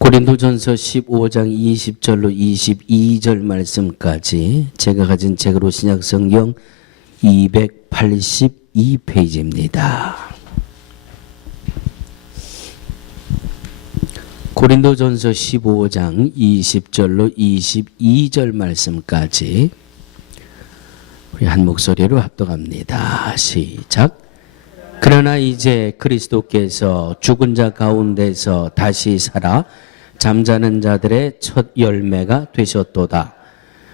고린도전서 15장 20절로 22절 말씀까지 제가 가진 책으로 신약성경 282페이지입니다. 고린도전서 15장 20절로 22절 말씀까지 우리 한 목소리로 합독합니다. 시작. 그러나 이제 그리스도께서 죽은 자 가운데서 다시 살아 잠자는 자들의 첫 열매가 되셨도다.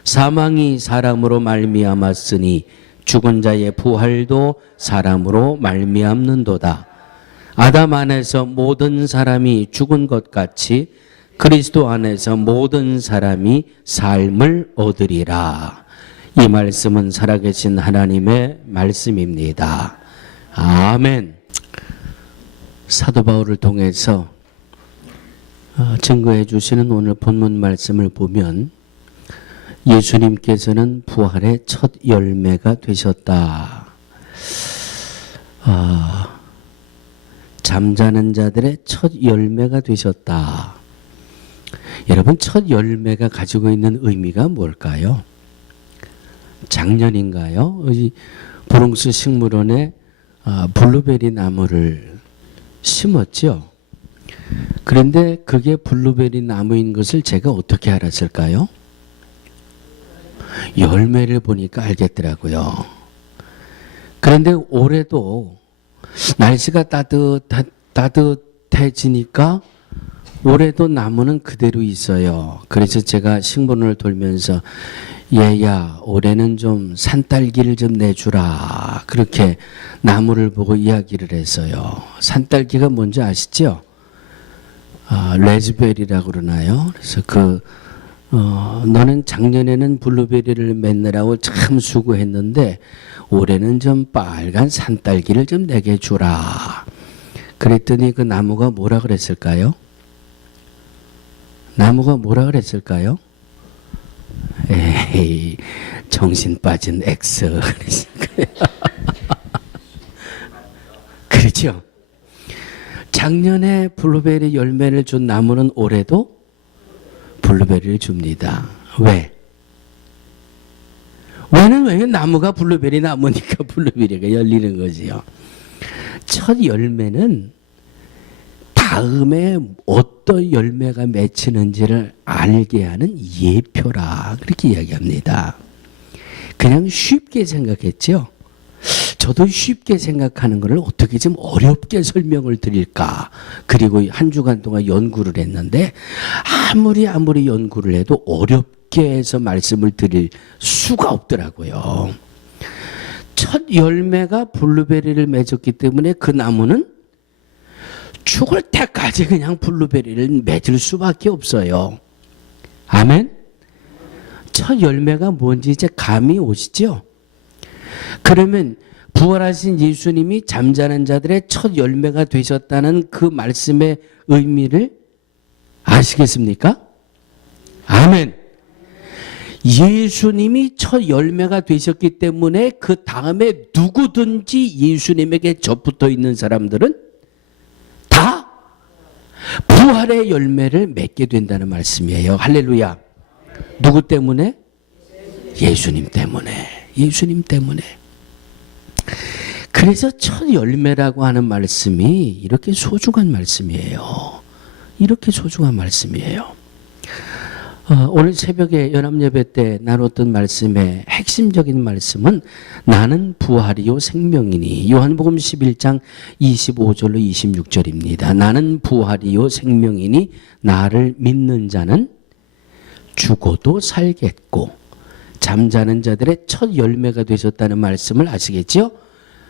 사망이 사람으로 말미암았으니 죽은 자의 부활도 사람으로 말미암는도다. 아담 안에서 모든 사람이 죽은 것 같이 그리스도 안에서 모든 사람이 삶을 얻으리라. 이 말씀은 살아계신 하나님의 말씀입니다. 아멘. 사도 바울을 통해서 증거해 주시는 오늘 본문 말씀을 보면 예수님께서는 부활의 첫 열매가 되셨다. 잠자는 자들의 첫 열매가 되셨다. 여러분, 첫 열매가 가지고 있는 의미가 뭘까요? 작년인가요? 브롱스 식물원에 블루베리 나무를 심었죠. 그런데 그게 블루베리 나무인 것을 제가 어떻게 알았을까요? 열매를 보니까 알겠더라고요. 그런데 올해도 날씨가 따뜻해지니까 올해도 나무는 그대로 있어요. 그래서 제가 식물원을 돌면서 얘야, 올해는 좀 산딸기를 좀 내주라. 그렇게 나무를 보고 이야기를 했어요. 산딸기가 뭔지 아시죠? 레즈베리라고 그러나요? 그래서 너는 작년에는 블루베리를 맺느라고 참 수고했는데 올해는 좀 빨간 산딸기를 좀 내게 주라. 그랬더니 그 나무가 뭐라 그랬을까요? 나무가 뭐라 그랬을까요? 에이, 정신 빠진 X. 그렇죠? 작년에 블루베리 열매를 준 나무는 올해도 블루베리를 줍니다. 왜? 왜냐면 나무가 블루베리 나무니까 블루베리가 열리는 거지요. 첫 열매는 다음에 어떤 열매가 맺히는지를 알게 하는 예표라. 그렇게 이야기합니다. 그냥 쉽게 생각했죠. 저도 쉽게 생각하는 것을 어떻게 좀 어렵게 설명을 드릴까. 그리고 한 주간 동안 연구를 했는데 아무리 연구를 해도 어렵게 해서 말씀을 드릴 수가 없더라고요. 첫 열매가 블루베리를 맺었기 때문에 그 나무는 죽을 때까지 그냥 블루베리를 맺을 수밖에 없어요. 아멘? 첫 열매가 뭔지 이제 감이 오시죠? 그러면 부활하신 예수님이 잠자는 자들의 첫 열매가 되셨다는 그 말씀의 의미를 아시겠습니까? 아멘. 예수님이 첫 열매가 되셨기 때문에 그 다음에 누구든지 예수님에게 접붙어 있는 사람들은 다 부활의 열매를 맺게 된다는 말씀이에요. 할렐루야. 누구 때문에? 예수님 때문에. 예수님 때문에. 그래서 첫 열매라고 하는 말씀이 이렇게 소중한 말씀이에요. 이렇게 소중한 말씀이에요. 오늘 새벽에 연합예배 때 나눴던 말씀의 핵심적인 말씀은 나는 부활이요 생명이니, 요한복음 11장 25절로 26절입니다. 나는 부활이요 생명이니 나를 믿는 자는 죽어도 살겠고, 잠자는 자들의 첫 열매가 되셨다는 말씀을 아시겠죠?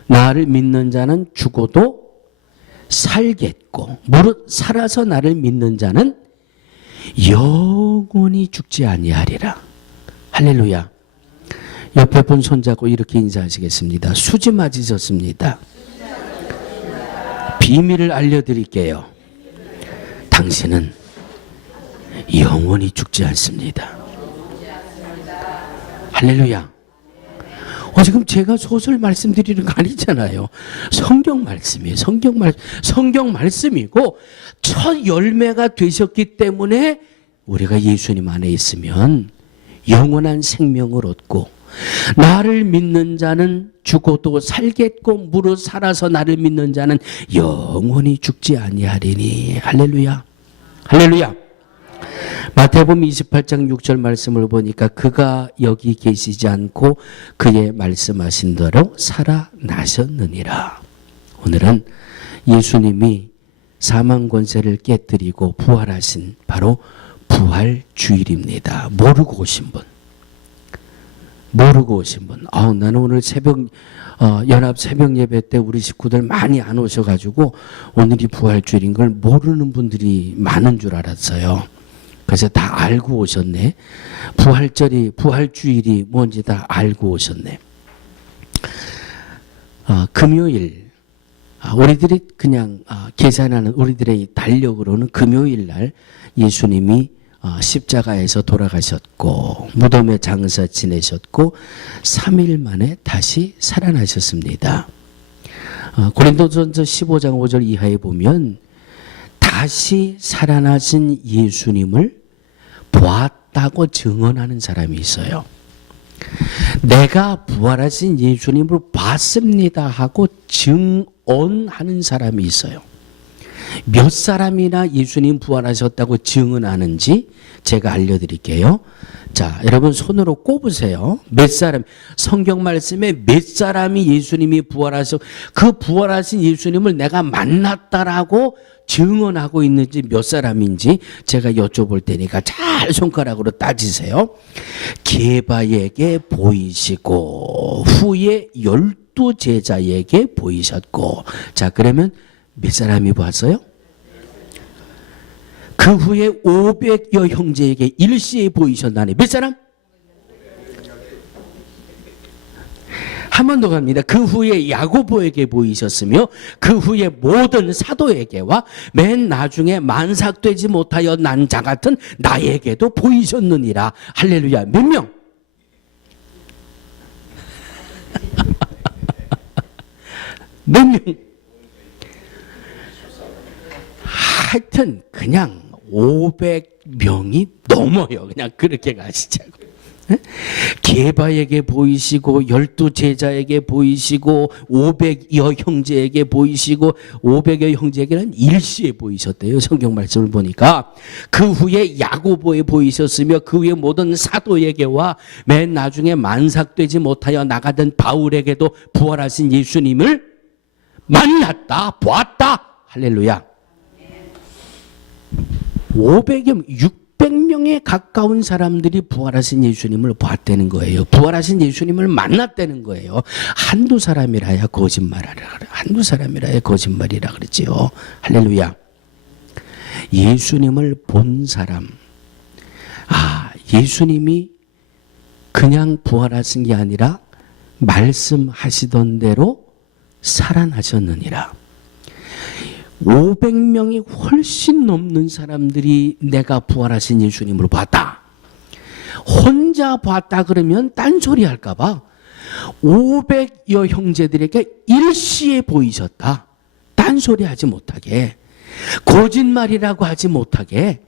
나를 믿는 자는 죽어도 살겠고, 무릇 살아서 나를 믿는 자는 영원히 죽지 아니하리라. 할렐루야. 옆에 분 손잡고 이렇게 인사하시겠습니다. 수지 맞으셨습니다. 비밀을 알려드릴게요. 당신은 영원히 죽지 않습니다. 할렐루야. 지금 제가 소설 말씀드리는 거 아니잖아요. 성경 말씀이에요. 성경 말씀이고 첫 열매가 되셨기 때문에 우리가 예수님 안에 있으면 영원한 생명을 얻고 나를 믿는 자는 죽어도 살겠고 무릇 살아서 나를 믿는 자는 영원히 죽지 아니하리니. 할렐루야. 할렐루야. 마태복음 28장 6절 말씀을 보니까 그가 여기 계시지 않고 그의 말씀하신 대로 살아나셨느니라. 오늘은 예수님이 사망 권세를 깨뜨리고 부활하신 바로 부활주일입니다. 모르고 오신 분. 나는 오늘 연합 새벽 예배 때 우리 식구들 많이 안 오셔가지고 오늘이 부활주일인 걸 모르는 분들이 많은 줄 알았어요. 그래서 다 알고 오셨네. 부활주일이 뭔지 다 알고 오셨네. 금요일, 우리들이 그냥 계산하는 우리들의 달력으로는 금요일 날 예수님이 십자가에서 돌아가셨고 무덤에 장사 지내셨고 3일 만에 다시 살아나셨습니다. 고린도전서 15장 5절 이하에 보면 다시 살아나신 예수님을 보았다고 증언하는 사람이 있어요. 내가 부활하신 예수님을 봤습니다 하고 증언하는 사람이 있어요. 몇 사람이나 예수님 부활하셨다고 증언하는지 제가 알려드릴게요. 자, 여러분 손으로 꼽으세요. 몇 사람, 성경 말씀에 몇 사람이 예수님이 그 부활하신 예수님을 내가 만났다라고 증언하고 있는지 몇 사람인지 제가 여쭤볼 테니까 잘 손가락으로 따지세요. 게바에게 보이시고 후에 12제자에게 보이셨고. 자, 그러면 몇 사람이 봤어요? 그 후에 500여 형제에게 일시에 보이셨나니 몇 사람? 한 번 더 갑니다. 그 후에 야고보에게 보이셨으며 그 후에 모든 사도에게와 맨 나중에 만삭되지 못하여 난 자 같은 나에게도 보이셨느니라. 할렐루야. 몇 명? 몇 명? 하여튼 그냥 500명이 넘어요. 그냥 그렇게 가시자고. 게바에게 보이시고 12제자에게 보이시고 500여 형제에게 보이시고 500여 형제에게는 일시에 보이셨대요. 성경 말씀을 보니까 그 후에 야고보에 보이셨으며 그 후에 모든 사도에게와 맨 나중에 만삭되지 못하여 나가던 바울에게도 부활하신 예수님을 만났다, 보았다. 할렐루야. 600명에 가까운 사람들이 부활하신 예수님을 봤다는 거예요. 부활하신 예수님을 만났다는 거예요. 한두 사람이라야 한두 사람이라야 거짓말이라 그러지요. 할렐루야. 예수님을 본 사람. 예수님이 그냥 부활하신 게 아니라 말씀하시던 대로 살아나셨느니라. 500명이 훨씬 넘는 사람들이 내가 부활하신 예수님을 봤다. 혼자 봤다 그러면 딴소리 할까 봐 500여 형제들에게 일시에 보이셨다. 딴소리 하지 못하게, 거짓말이라고 하지 못하게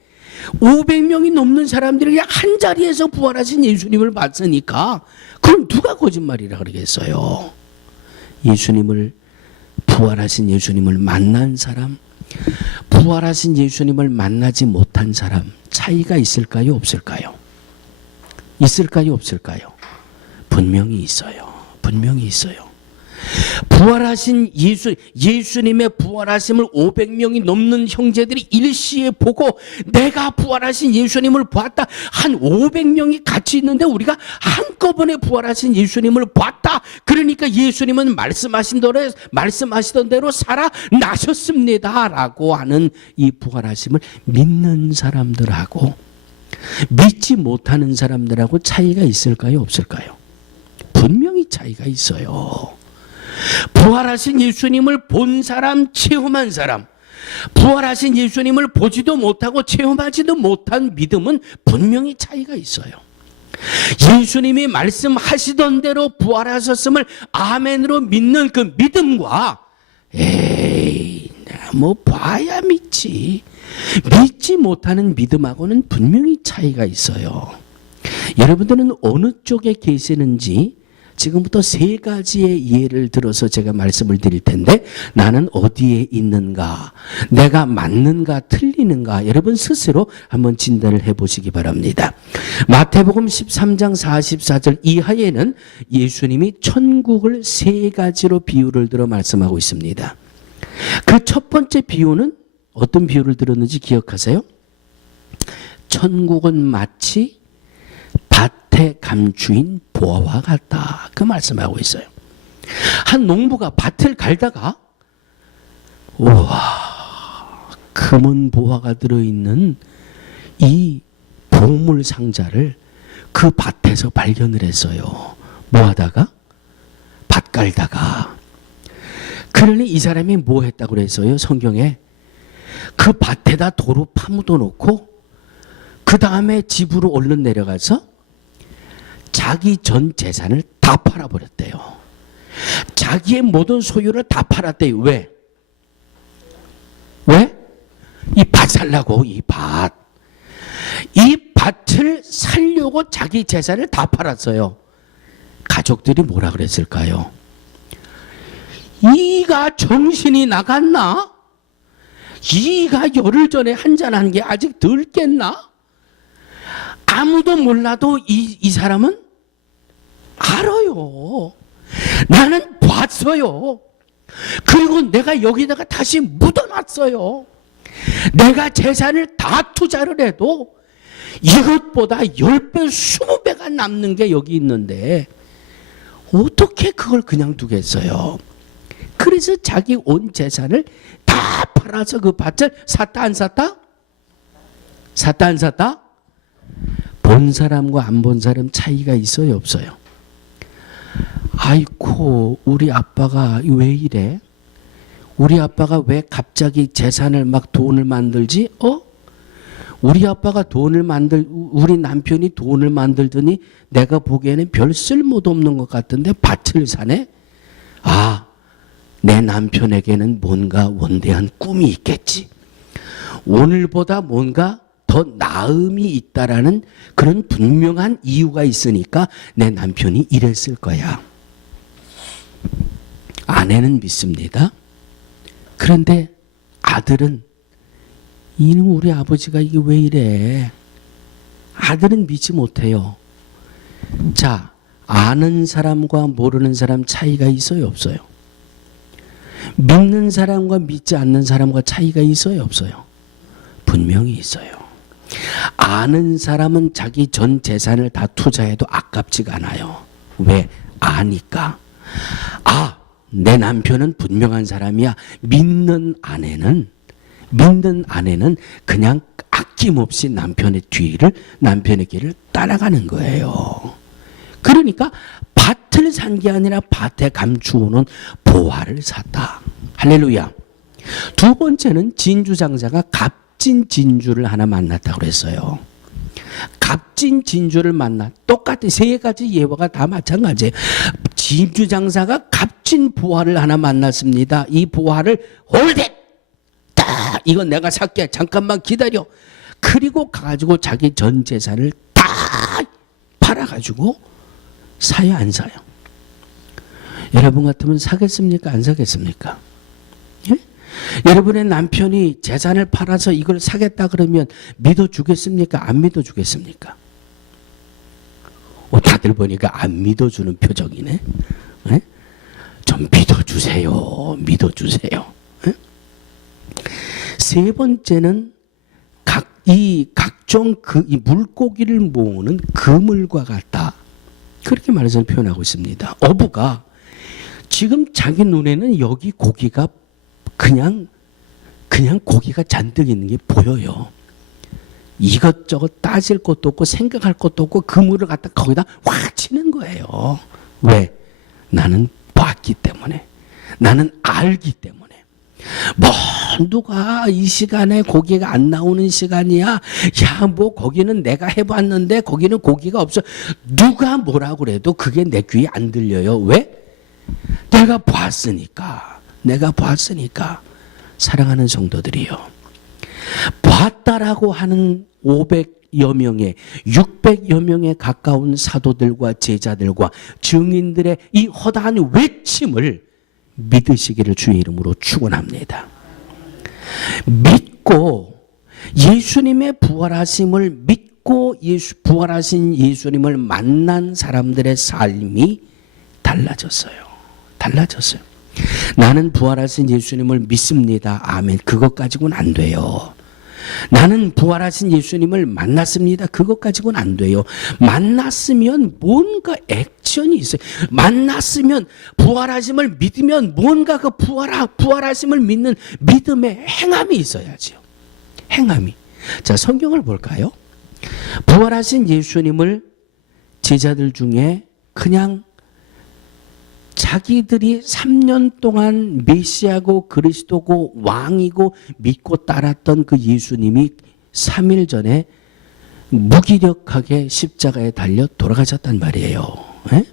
500명이 넘는 사람들이 한 자리에서 부활하신 예수님을 봤으니까 그럼 누가 거짓말이라 그러겠어요. 부활하신 예수님을 만난 사람, 부활하신 예수님을 만나지 못한 사람, 차이가 있을까요? 없을까요? 있을까요? 없을까요? 분명히 있어요. 분명히 있어요. 부활하신 예수님의 부활하심을 500명이 넘는 형제들이 일시에 보고 내가 부활하신 예수님을 보았다. 한 500명이 같이 있는데 우리가 한꺼번에 부활하신 예수님을 봤다. 그러니까 예수님은 말씀하시던 대로 살아나셨습니다 라고 하는 이 부활하심을 믿는 사람들하고 믿지 못하는 사람들하고 차이가 있을까요? 없을까요? 분명히 차이가 있어요. 부활하신 예수님을 본 사람, 체험한 사람, 부활하신 예수님을 보지도 못하고 체험하지도 못한 믿음은 분명히 차이가 있어요. 예수님이 말씀하시던 대로 부활하셨음을 아멘으로 믿는 그 믿음과 에이 뭐 봐야 믿지, 믿지 못하는 믿음하고는 분명히 차이가 있어요. 여러분들은 어느 쪽에 계시는지 지금부터 세 가지의 예를 들어서 제가 말씀을 드릴 텐데, 나는 어디에 있는가, 내가 맞는가 틀리는가, 여러분 스스로 한번 진단을 해보시기 바랍니다. 마태복음 13장 44절 이하에는 예수님이 천국을 세 가지로 비유를 들어 말씀하고 있습니다. 그 첫 번째 비유는 어떤 비유를 들었는지 기억하세요? 천국은 마치 밭의 감추인 보화와 같다, 그 말씀하고 있어요. 한 농부가 밭을 갈다가 우와, 금은 보화가 들어있는 이 보물 상자를 그 밭에서 발견을 했어요. 뭐 하다가? 밭 갈다가. 그러니 이 사람이 뭐 했다고 그랬어요? 성경에 그 밭에다 도로 파묻어 놓고 그 다음에 집으로 얼른 내려가서 자기 전 재산을 다 팔아버렸대요. 자기의 모든 소유를 다 팔았대요. 왜? 왜? 이 밭 살라고, 이 밭. 이 밭을 살려고 자기 재산을 다 팔았어요. 가족들이 뭐라 그랬을까요? 이가 정신이 나갔나? 이가 열흘 전에 한잔한 게 아직 덜 깼나? 아무도 몰라도 이 사람은 알아요. 나는 봤어요. 그리고 내가 여기다가 다시 묻어놨어요. 내가 재산을 다 투자를 해도 이것보다 10배, 20배가 남는 게 여기 있는데 어떻게 그걸 그냥 두겠어요? 그래서 자기 온 재산을 다 팔아서 그 밭을 샀다 안 샀다? 샀다 안 샀다? 본 사람과 안 본 사람 차이가 있어요, 없어요? 아이고, 우리 아빠가 왜 이래? 우리 아빠가 왜 갑자기 재산을 막 돈을 만들지? 우리 아빠가 우리 남편이 돈을 만들더니 내가 보기에는 별 쓸모도 없는 것 같은데 밭을 사네? 아, 내 남편에게는 뭔가 원대한 꿈이 있겠지. 오늘보다 뭔가 더 나음이 있다라는 그런 분명한 이유가 있으니까 내 남편이 이랬을 거야. 아내는 믿습니다. 그런데 아들은 이는 우리 아버지가 이게 왜 이래? 아들은 믿지 못해요. 자, 아는 사람과 모르는 사람 차이가 있어요, 없어요? 믿는 사람과 믿지 않는 사람과 차이가 있어요, 없어요? 분명히 있어요. 아는 사람은 자기 전 재산을 다 투자해도 아깝지가 않아요. 왜? 아니까. 아, 내 남편은 분명한 사람이야. 믿는 아내는 그냥 아낌없이 남편의 길을 따라가는 거예요. 그러니까 밭을 산 게 아니라 밭에 감추어놓은 보화를 샀다. 할렐루야. 두 번째는 진주 장사가 값진 진주를 하나 만났다고 그랬어요. 값진 진주를 똑같은 세 가지 예화가 다 마찬가지예요. 진주 장사가 값진 보화를 하나 만났습니다. 이 보화를 홀댓! 딱! 이건 내가 살게. 잠깐만 기다려. 그리고 가가지고 자기 전 재산을 다 팔아가지고 사요, 안 사요? 여러분 같으면 사겠습니까? 안 사겠습니까? 예? 여러분의 남편이 재산을 팔아서 이걸 사겠다 그러면 믿어주겠습니까? 안 믿어주겠습니까? 다들 보니까 안 믿어주는 표정이네. 예? 좀 믿어주세요. 믿어주세요. 예? 세 번째는 각종 이 물고기를 모으는 그물과 같다. 그렇게 말해서 표현하고 있습니다. 어부가 지금 자기 눈에는 여기 고기가 그냥 고기가 잔뜩 있는 게 보여요. 이것저것 따질 것도 없고 생각할 것도 없고 그물을 갖다 거기다 확 치는 거예요. 왜? 나는 봤기 때문에. 나는 알기 때문에. 누가 이 시간에 고기가 안 나오는 시간이야? 야, 뭐 거기는 내가 해봤는데 거기는 고기가 없어. 누가 뭐라 그래도 그게 내 귀에 안 들려요. 왜? 내가 봤으니까. 내가 봤으니까. 사랑하는 성도들이요. 봤다라고 하는 500여 명의 600여 명에 가까운 사도들과 제자들과 증인들의 이 허다한 외침을 믿으시기를 주의 이름으로 축원합니다. 믿고 예수님의 부활하심을 믿고 부활하신 예수님을 만난 사람들의 삶이 달라졌어요. 달라졌어요. 나는 부활하신 예수님을 믿습니다. 아멘. 그것 가지고는 안 돼요. 나는 부활하신 예수님을 만났습니다. 그것 가지고는 안 돼요. 만났으면 뭔가 액션이 있어요. 만났으면 부활하심을 믿으면 뭔가 그 부활하심을 믿는 믿음의 행함이 있어야죠. 행함이. 자, 성경을 볼까요? 부활하신 예수님을 제자들 중에 그냥 자기들이 3년 동안 메시아고 그리스도고 왕이고 믿고 따랐던 그 예수님이 3일 전에 무기력하게 십자가에 달려 돌아가셨단 말이에요. 에?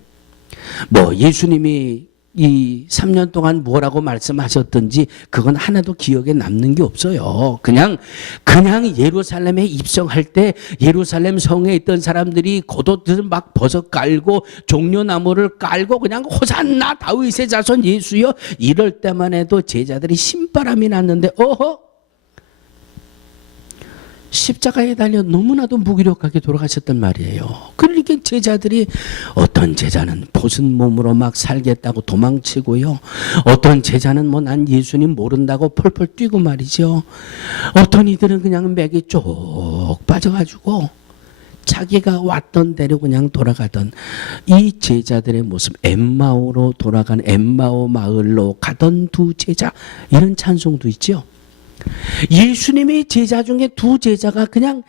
뭐 예수님이 이 3년 동안 뭐라고 말씀하셨든지 그건 하나도 기억에 남는 게 없어요. 그냥 예루살렘에 입성할 때 예루살렘 성에 있던 사람들이 겉옷을 막 벗어 깔고 종려나무를 깔고 그냥 호산나 다윗의 자손 예수여 이럴 때만 해도 제자들이 신바람이 났는데 어허 십자가에 달려 너무나도 무기력하게 돌아가셨단 말이에요. 그러니까 제자들이 어떤 제자는 벗은 몸으로 막 살겠다고 도망치고요. 어떤 제자는 뭐 난 예수님 모른다고 펄펄 뛰고 말이죠. 어떤 이들은 그냥 맥이 쭉 빠져가지고 자기가 왔던 대로 그냥 돌아가던 이 제자들의 모습, 엠마오로 돌아간 엠마오 마을로 가던 두 제자 이런 찬송도 있죠. 예수님의 제자 중에 두 제자가 그냥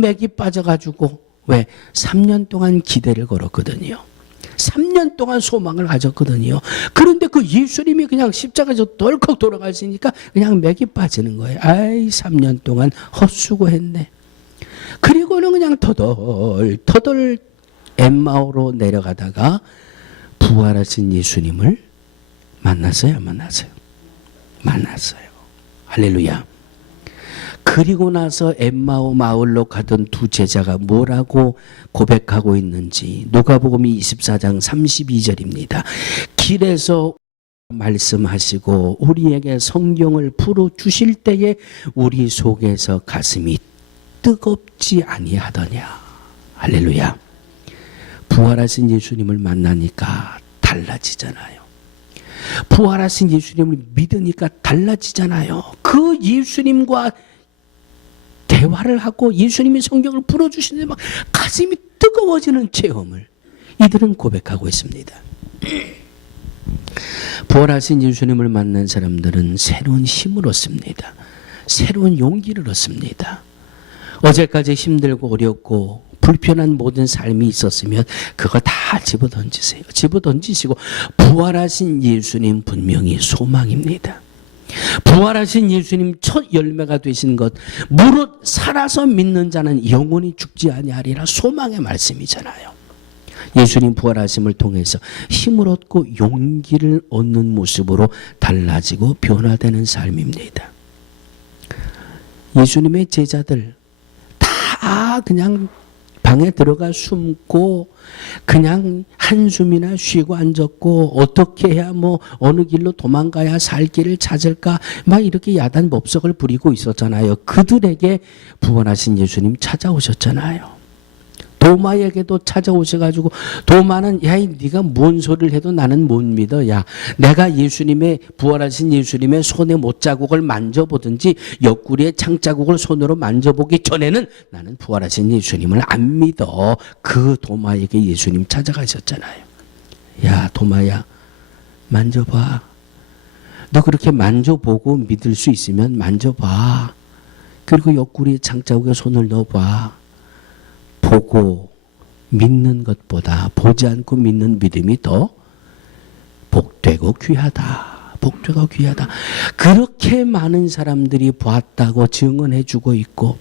맥이 빠져가지고 왜? 3년 동안 기대를 걸었거든요. 3년 동안 소망을 가졌거든요. 그런데 그 예수님이 그냥 십자가에서 덜컥 돌아가시니까 그냥 맥이 빠지는 거예요. 아이 3년 동안 헛수고했네. 그리고는 그냥 터덜 엠마오로 내려가다가 부활하신 예수님을 만났어요, 안 만났어요? 만났어요. 할렐루야. 그리고 나서 엠마오 마을로 가던 두 제자가 뭐라고 고백하고 있는지 누가복음 24장 32절입니다. 길에서 말씀하시고 우리에게 성경을 풀어주실 때에 우리 속에서 가슴이 뜨겁지 아니하더냐. 할렐루야. 부활하신 예수님을 만나니까 달라지잖아요. 부활하신 예수님을 믿으니까 달라지잖아요. 그 예수님과 대화를 하고 예수님이 성경을 풀어주시는데 막 가슴이 뜨거워지는 체험을 이들은 고백하고 있습니다. 부활하신 예수님을 만난 사람들은 새로운 힘을 얻습니다. 새로운 용기를 얻습니다. 어제까지 힘들고 어렵고 불편한 모든 삶이 있었으면 그거 다 집어던지세요. 집어던지시고 부활하신 예수님 분명히 소망입니다. 부활하신 예수님 첫 열매가 되신 것 무릇 살아서 믿는 자는 영원히 죽지 아니하리라 소망의 말씀이잖아요. 예수님 부활하심을 통해서 힘을 얻고 용기를 얻는 모습으로 달라지고 변화되는 삶입니다. 예수님의 제자들 다 그냥 방에 들어가 숨고 그냥 한숨이나 쉬고 앉았고 어떻게 해야 뭐 어느 길로 도망가야 살 길을 찾을까 막 이렇게 야단법석을 부리고 있었잖아요. 그들에게 부활하신 예수님 찾아오셨잖아요. 도마에게도 찾아오셔가지고 도마는 야 네가 뭔 소리를 해도 나는 못 믿어. 야 내가 예수님의 부활하신 예수님의 손의 못자국을 만져보든지 옆구리의 창자국을 손으로 만져보기 전에는 나는 부활하신 예수님을 안 믿어. 그 도마에게 예수님 찾아가셨잖아요. 야 도마야 만져봐. 너 그렇게 만져보고 믿을 수 있으면 만져봐. 그리고 옆구리의 창자국에 손을 넣어봐. 보고 믿는 것보다 보지 않고 믿는 믿음이 더 복되고 귀하다. 복되고 귀하다. 그렇게 많은 사람들이 보았다고 증언해주고 있고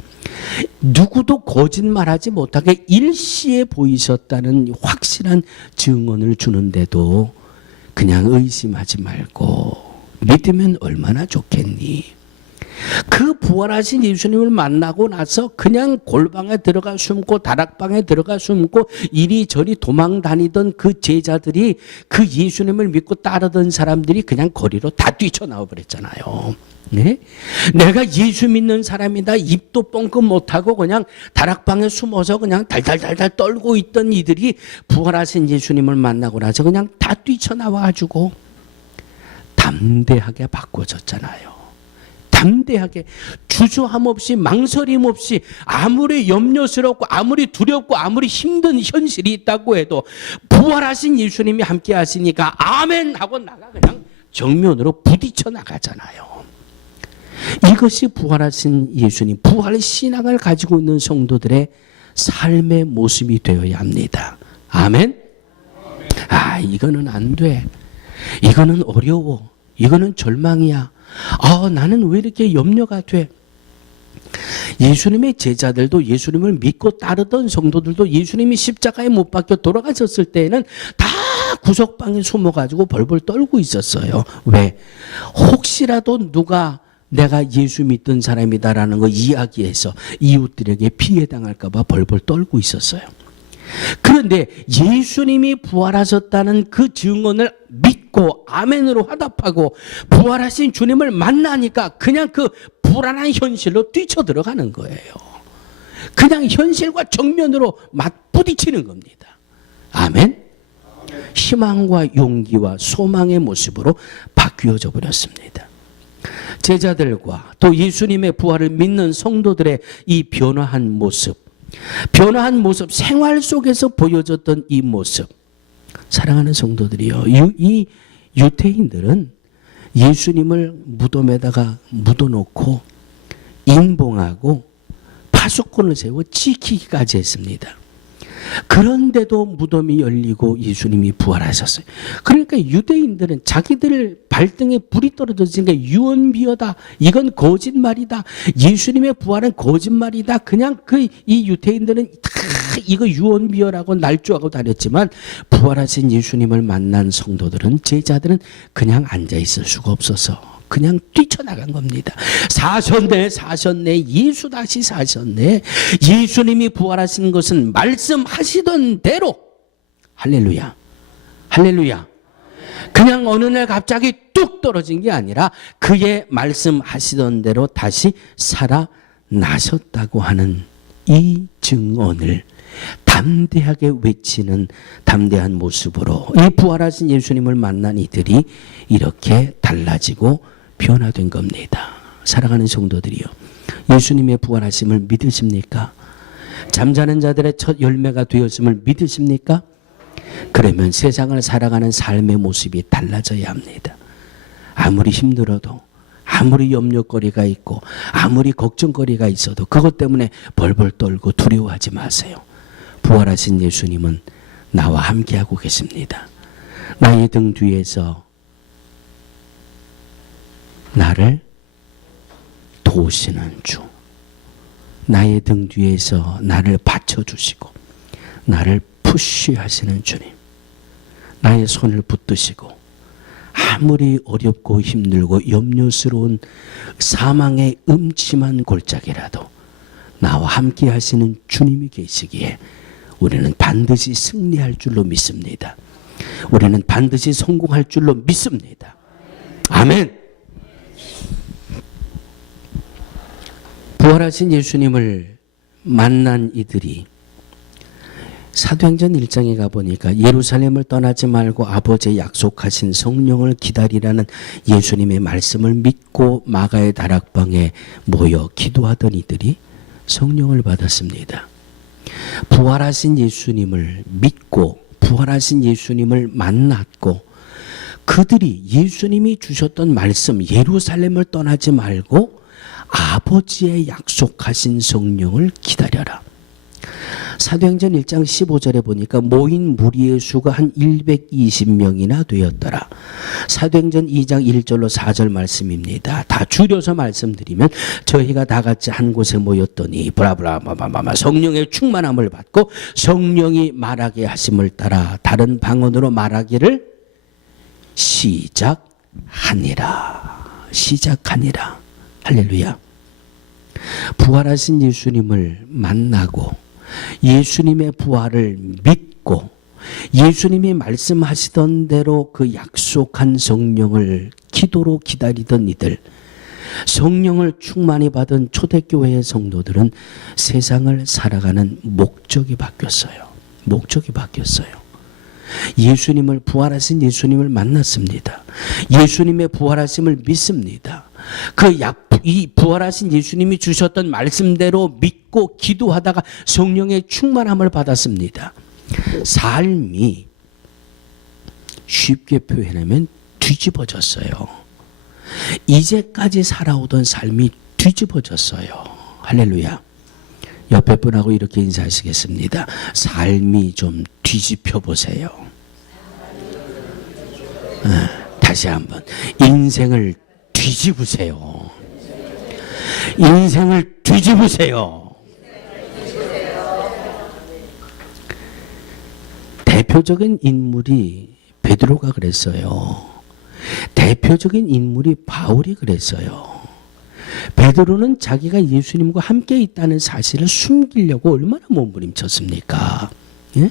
누구도 거짓말하지 못하게 일시에 보이셨다는 확실한 증언을 주는데도 그냥 의심하지 말고 믿으면 얼마나 좋겠니? 그 부활하신 예수님을 만나고 나서 그냥 골방에 들어가 숨고 다락방에 들어가 숨고 이리저리 도망 다니던 그 제자들이 그 예수님을 믿고 따르던 사람들이 그냥 거리로 다 뛰쳐나와 버렸잖아요. 네? 내가 예수 믿는 사람이다. 입도 뻥끗 못하고 그냥 다락방에 숨어서 그냥 달달달달 떨고 있던 이들이 부활하신 예수님을 만나고 나서 그냥 다 뛰쳐나와 가지고 담대하게 바꿔졌잖아요. 담대하게 주저함 없이 망설임 없이 아무리 염려스럽고 아무리 두렵고 아무리 힘든 현실이 있다고 해도 부활하신 예수님이 함께 하시니까 아멘 하고 나가 그냥 정면으로 부딪혀 나가잖아요. 이것이 부활하신 예수님, 부활의 신앙을 가지고 있는 성도들의 삶의 모습이 되어야 합니다. 아멘? 이거는 안 돼. 이거는 어려워. 이거는 절망이야. 나는 왜 이렇게 염려가 돼? 예수님의 제자들도 예수님을 믿고 따르던 성도들도 예수님이 십자가에 못 박혀 돌아가셨을 때에는 다 구석방에 숨어가지고 벌벌 떨고 있었어요. 왜? 혹시라도 누가 내가 예수 믿던 사람이다라는 거 이야기해서 이웃들에게 피해당할까 봐 벌벌 떨고 있었어요. 그런데 예수님이 부활하셨다는 그 증언을 믿고 아멘으로 화답하고 부활하신 주님을 만나니까 그냥 그 불안한 현실로 뛰쳐들어가는 거예요. 그냥 현실과 정면으로 맞부딪히는 겁니다. 아멘? 희망과 용기와 소망의 모습으로 바뀌어져 버렸습니다. 제자들과 또 예수님의 부활을 믿는 성도들의 이 변화한 모습, 생활 속에서 보여졌던 이 모습, 사랑하는 성도들이요, 이 유대인들은 예수님을 무덤에다가 묻어놓고 인봉하고 파수꾼을 세워 지키기까지 했습니다. 그런데도 무덤이 열리고 예수님이 부활하셨어요. 그러니까 유대인들은 자기들 발등에 불이 떨어졌으니까 유언비어다. 이건 거짓말이다. 예수님의 부활은 거짓말이다. 그냥 이 유대인들은 다 이거 유언비어라고 날조하고 다녔지만 부활하신 예수님을 만난 성도들은 제자들은 그냥 앉아 있을 수가 없어서 그냥 뛰쳐나간 겁니다. 사셨네. 예수 다시 사셨네. 예수님이 부활하신 것은 말씀하시던 대로. 할렐루야. 그냥 어느 날 갑자기 뚝 떨어진 게 아니라 그의 말씀하시던 대로 다시 살아나셨다고 하는 이 증언을 담대하게 외치는 담대한 모습으로 이 부활하신 예수님을 만난 이들이 이렇게 달라지고 변화된 겁니다. 사랑하는 성도들이요, 예수님의 부활하심을 믿으십니까? 잠자는 자들의 첫 열매가 되었음을 믿으십니까? 그러면 세상을 살아가는 삶의 모습이 달라져야 합니다. 아무리 힘들어도, 아무리 염려거리가 있고, 아무리 걱정거리가 있어도 그것 때문에 벌벌 떨고 두려워하지 마세요. 부활하신 예수님은 나와 함께하고 계십니다. 나의 등 뒤에서 나를 도우시는 주, 나의 등 뒤에서 나를 받쳐주시고 나를 푸시하시는 주님, 나의 손을 붙드시고 아무리 어렵고 힘들고 염려스러운 사망의 음침한 골짜기라도 나와 함께 하시는 주님이 계시기에 우리는 반드시 승리할 줄로 믿습니다. 우리는 반드시 성공할 줄로 믿습니다. 아멘. 부활하신 예수님을 만난 이들이 사도행전 1장에 가보니까 예루살렘을 떠나지 말고 아버지의 약속하신 성령을 기다리라는 예수님의 말씀을 믿고 마가의 다락방에 모여 기도하던 이들이 성령을 받았습니다. 부활하신 예수님을 믿고 부활하신 예수님을 만났고 그들이 예수님이 주셨던 말씀 예루살렘을 떠나지 말고 아버지의 약속하신 성령을 기다려라. 사도행전 1장 15절에 보니까 모인 무리의 수가 한 120명이나 되었더라. 사도행전 2장 1절로 4절 말씀입니다. 다 줄여서 말씀드리면 저희가 다 같이 한 곳에 모였더니 브라브라바바바 성령의 충만함을 받고 성령이 말하게 하심을 따라 다른 방언으로 말하기를 시작하니라. 할렐루야. 부활하신 예수님을 만나고 예수님의 부활을 믿고 예수님이 말씀하시던 대로 그 약속한 성령을 기도로 기다리던 이들, 성령을 충만히 받은 초대교회의 성도들은 세상을 살아가는 목적이 바뀌었어요. 예수님을, 부활하신 예수님을 만났습니다. 예수님의 부활하심을 믿습니다. 이 부활하신 예수님이 주셨던 말씀대로 믿고 기도하다가 성령의 충만함을 받았습니다. 삶이 쉽게 표현하면 뒤집어졌어요. 이제까지 살아오던 삶이 뒤집어졌어요. 할렐루야. 옆에 분하고 이렇게 인사하시겠습니다. 삶이 좀 뒤집혀 보세요. 다시 한번. 인생을 뒤집으세요. 인생을 뒤집으세요. 대표적인 인물이 베드로가 그랬어요. 대표적인 인물이 바울이 그랬어요. 베드로는 자기가 예수님과 함께 있다는 사실을 숨기려고 얼마나 몸부림쳤습니까? 예?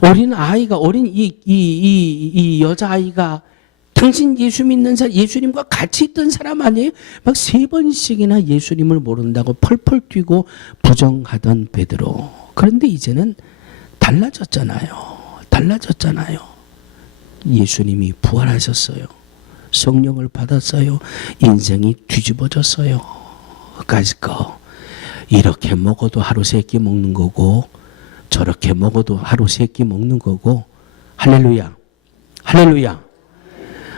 어린 이 여자아이가 당신 예수 믿는 사람, 예수님과 같이 있던 사람 아니에요? 막 3번씩이나 예수님을 모른다고 펄펄 뛰고 부정하던 베드로. 그런데 이제는 달라졌잖아요. 예수님이 부활하셨어요. 성령을 받았어요. 인생이 뒤집어졌어요. 이렇게 먹어도 하루 3끼 먹는 거고 저렇게 먹어도 하루 3끼 먹는 거고. 할렐루야.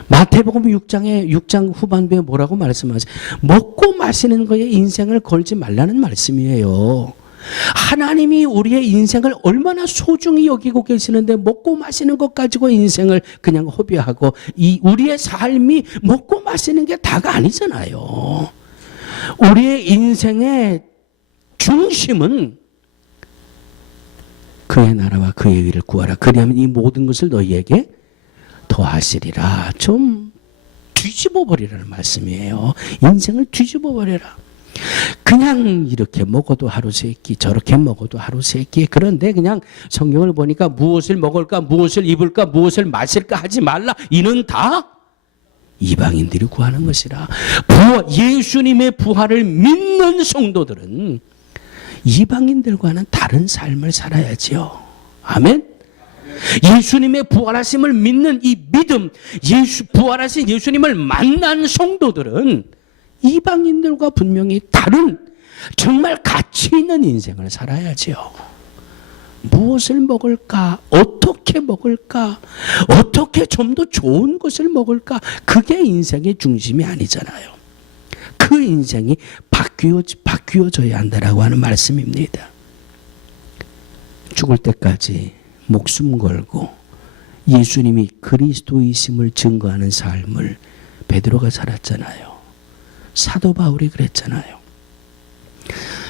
마태복음 6장 후반부에 뭐라고 말씀하세요? 먹고 마시는 거에 인생을 걸지 말라는 말씀이에요. 하나님이 우리의 인생을 얼마나 소중히 여기고 계시는데 먹고 마시는 것 가지고 인생을 그냥 허비하고 우리의 삶이 먹고 마시는 게 다가 아니잖아요. 우리의 인생의 중심은 그의 나라와 그의 의를 구하라. 그리하면 이 모든 것을 너희에게 더하시리라. 좀 뒤집어버리라는 말씀이에요. 인생을 뒤집어버려라. 그냥 이렇게 먹어도 하루 3끼 저렇게 먹어도 하루 3끼. 그런데 그냥 성경을 보니까 무엇을 먹을까 무엇을 입을까 무엇을 마실까 하지 말라. 이는 다 이방인들이 구하는 것이라. 예수님의 부활을 믿는 성도들은 이방인들과는 다른 삶을 살아야지요. 아멘. 예수님의 부활하심을 믿는 이 믿음, 부활하신 예수님을 만난 성도들은 이방인들과 분명히 다른 정말 가치 있는 인생을 살아야지요. 무엇을 먹을까? 어떻게 먹을까? 어떻게 좀 더 좋은 것을 먹을까? 그게 인생의 중심이 아니잖아요. 그 인생이 바뀌어져야 한다라고 하는 말씀입니다. 죽을 때까지 목숨 걸고 예수님이 그리스도이심을 증거하는 삶을 베드로가 살았잖아요. 사도 바울이 그랬잖아요.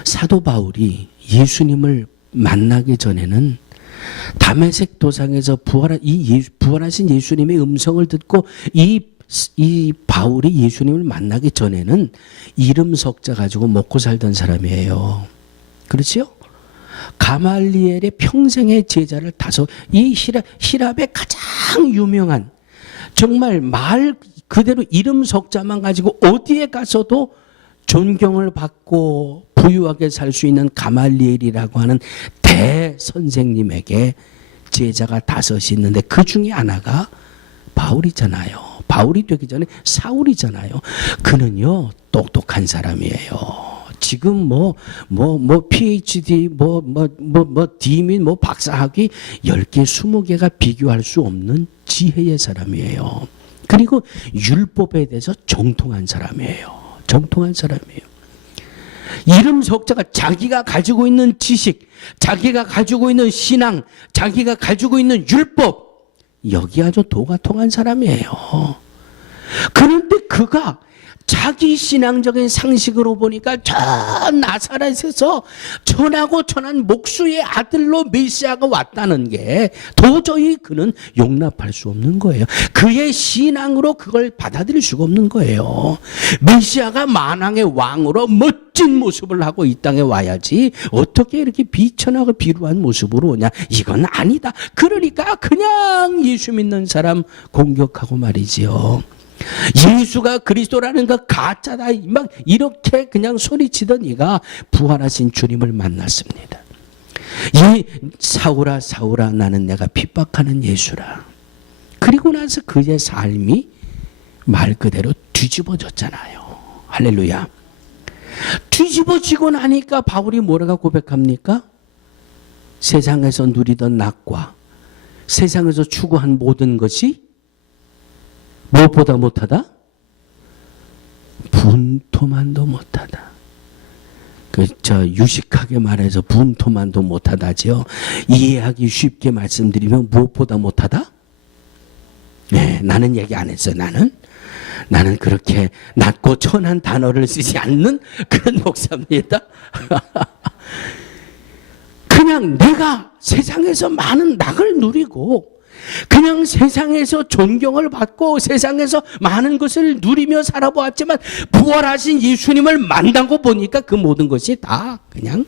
사도 바울이 예수님을 만나기 전에는 다메섹 도상에서 부활하신 예수님의 음성을 듣고 이 바울이 예수님을 만나기 전에는 이름 석자 가지고 먹고 살던 사람이에요. 그렇죠? 가말리엘의 평생의 제자를 이 히랍의 가장 유명한 정말 말 그대로 이름 석자만 가지고 어디에 가서도 존경을 받고 부유하게 살 수 있는 가말리엘이라고 하는 대선생님에게 제자가 5이 있는데 그 중에 하나가 바울이잖아요. 바울이 되기 전에 사울이잖아요. 그는요 똑똑한 사람이에요. 지금 PhD 디민 박사학위 10개 20개가 비교할 수 없는 지혜의 사람이에요. 그리고 율법에 대해서 정통한 사람이에요. 이름 석자가 자기가 가지고 있는 지식, 자기가 가지고 있는 신앙, 자기가 가지고 있는 율법, 여기 아주 도가 통한 사람이에요. 그런데 그가 자기 신앙적인 상식으로 보니까 저 나사렛에서 천하고 천한 목수의 아들로 메시아가 왔다는 게 도저히 그는 용납할 수 없는 거예요. 그의 신앙으로 그걸 받아들일 수가 없는 거예요. 메시아가 만왕의 왕으로 멋진 모습을 하고 이 땅에 와야지 어떻게 이렇게 비천하고 비루한 모습으로 오냐, 이건 아니다. 그러니까 그냥 예수 믿는 사람 공격하고 말이지요. 예수가 그리스도라는 거 가짜다 막 이렇게 그냥 소리치던 이가 부활하신 주님을 만났습니다. 이 사울아 사울아 나는 내가 핍박하는 예수라. 그리고 나서 그의 삶이 말 그대로 뒤집어졌잖아요. 할렐루야. 뒤집어지고 나니까 바울이 뭐라고 고백합니까? 세상에서 누리던 낙과 세상에서 추구한 모든 것이 무엇보다 못하다? 분토만도 못하다. 유식하게 말해서 분토만도 못하다지요. 이해하기 쉽게 말씀드리면 무엇보다 못하다? 네, 나는 얘기 안 했어요. 나는 그렇게 낮고 천한 단어를 쓰지 않는 그런 목사입니다. 그냥 내가 세상에서 많은 낙을 누리고 그냥 세상에서 존경을 받고 세상에서 많은 것을 누리며 살아보았지만 부활하신 예수님을 만나고 보니까 그 모든 것이 다 그냥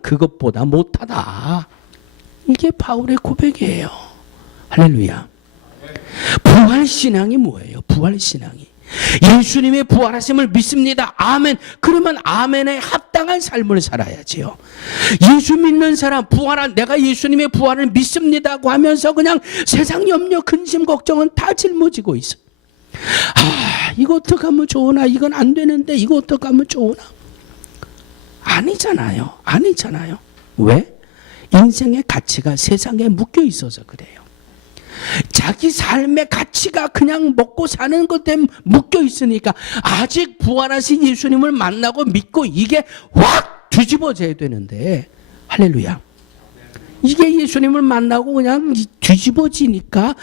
그것보다 못하다. 이게 바울의 고백이에요. 할렐루야. 부활신앙이 뭐예요? 부활신앙이 예수님의 부활하심을 믿습니다. 아멘. 그러면 아멘에 합당한 삶을 살아야지요. 예수 믿는 사람, 내가 예수님의 부활을 믿습니다고 하면서 그냥 세상 염려, 근심, 걱정은 다 짊어지고 있어. 이거 어떻게 하면 좋으나? 이건 안 되는데 이거 어떻게 하면 좋으나? 아니잖아요. 왜? 인생의 가치가 세상에 묶여 있어서 그래요. 자기 삶의 가치가 그냥 먹고 사는 것 때문에 묶여 있으니까 아직 부활하신 예수님을 만나고 믿고 이게 확 뒤집어져야 되는데, 할렐루야. 이게 예수님을 만나고 그냥 뒤집어지니까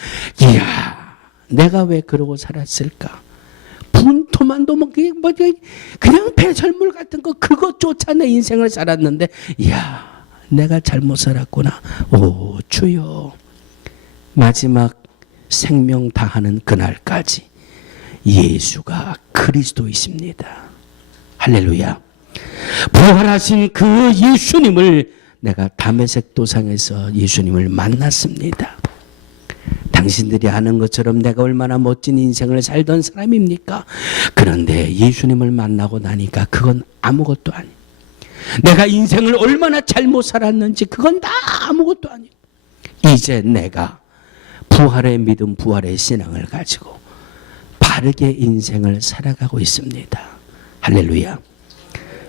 이야, 내가 왜 그러고 살았을까? 분토만도 그냥 배설물 같은 거 그것조차 내 인생을 살았는데 이야, 내가 잘못 살았구나. 오 주여, 마지막 생명 다하는 그날까지 예수가 그리스도이십니다. 할렐루야. 부활하신 그 예수님을 내가 다메섹 도상에서 예수님을 만났습니다. 당신들이 아는 것처럼 내가 얼마나 멋진 인생을 살던 사람입니까? 그런데 예수님을 만나고 나니까 그건 아무것도 아니에요. 내가 인생을 얼마나 잘못 살았는지 그건 다 아무것도 아니에요. 이제 내가 부활의 믿음, 부활의 신앙을 가지고 바르게 인생을 살아가고 있습니다. 할렐루야.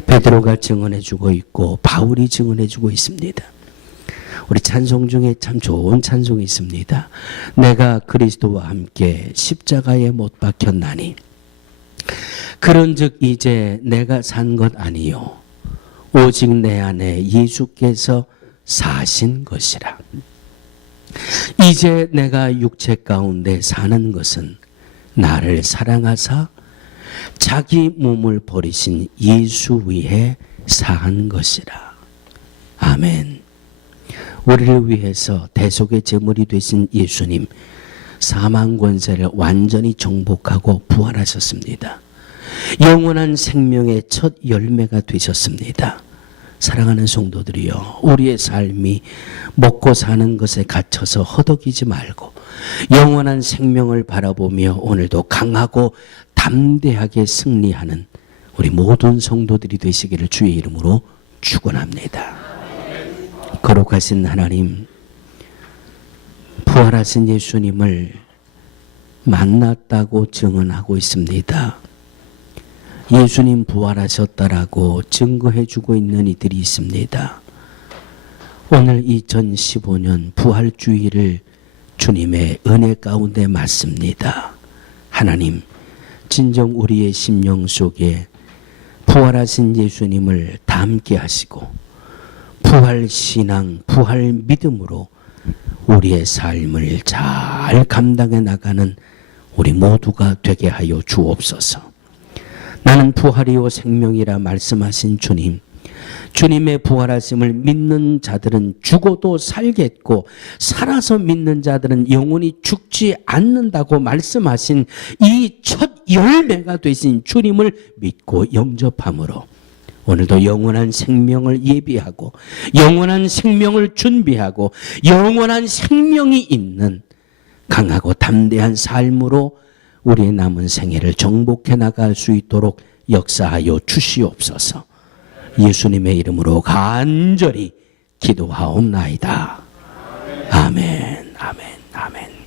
베드로가 증언해주고 있고 바울이 증언해주고 있습니다. 우리 찬송 중에 참 좋은 찬송이 있습니다. 내가 그리스도와 함께 십자가에 못 박혔나니 그런즉 이제 내가 산 것 아니요 오직 내 안에 예수께서 사신 것이라. 이제 내가 육체 가운데 사는 것은 나를 사랑하사 자기 몸을 버리신 예수 위에 사한 것이라. 아멘. 우리를 위해서 대속의 제물이 되신 예수님, 사망 권세를 완전히 정복하고 부활하셨습니다. 영원한 생명의 첫 열매가 되셨습니다. 사랑하는 성도들이여, 우리의 삶이 먹고 사는 것에 갇혀서 허덕이지 말고 영원한 생명을 바라보며 오늘도 강하고 담대하게 승리하는 우리 모든 성도들이 되시기를 주의 이름으로 축원합니다. 거룩하신 하나님, 부활하신 예수님을 만났다고 증언하고 있습니다. 예수님 부활하셨다라고 증거해주고 있는 이들이 있습니다. 오늘 2015년 부활주의를 주님의 은혜 가운데 맞습니다. 하나님, 진정 우리의 심령 속에 부활하신 예수님을 닮게 하시고 부활 신앙, 부활 믿음으로 우리의 삶을 잘 감당해 나가는 우리 모두가 되게 하여 주옵소서. 나는 부활이요 생명이라 말씀하신 주님, 주님의 부활하심을 믿는 자들은 죽어도 살겠고 살아서 믿는 자들은 영원히 죽지 않는다고 말씀하신 이 첫 열매가 되신 주님을 믿고 영접함으로 오늘도 영원한 생명을 예비하고 영원한 생명을 준비하고 영원한 생명이 있는 강하고 담대한 삶으로 우리의 남은 생애를 정복해 나갈 수 있도록 역사하여 주시옵소서. 예수님의 이름으로 간절히 기도하옵나이다. 아멘, 아멘, 아멘.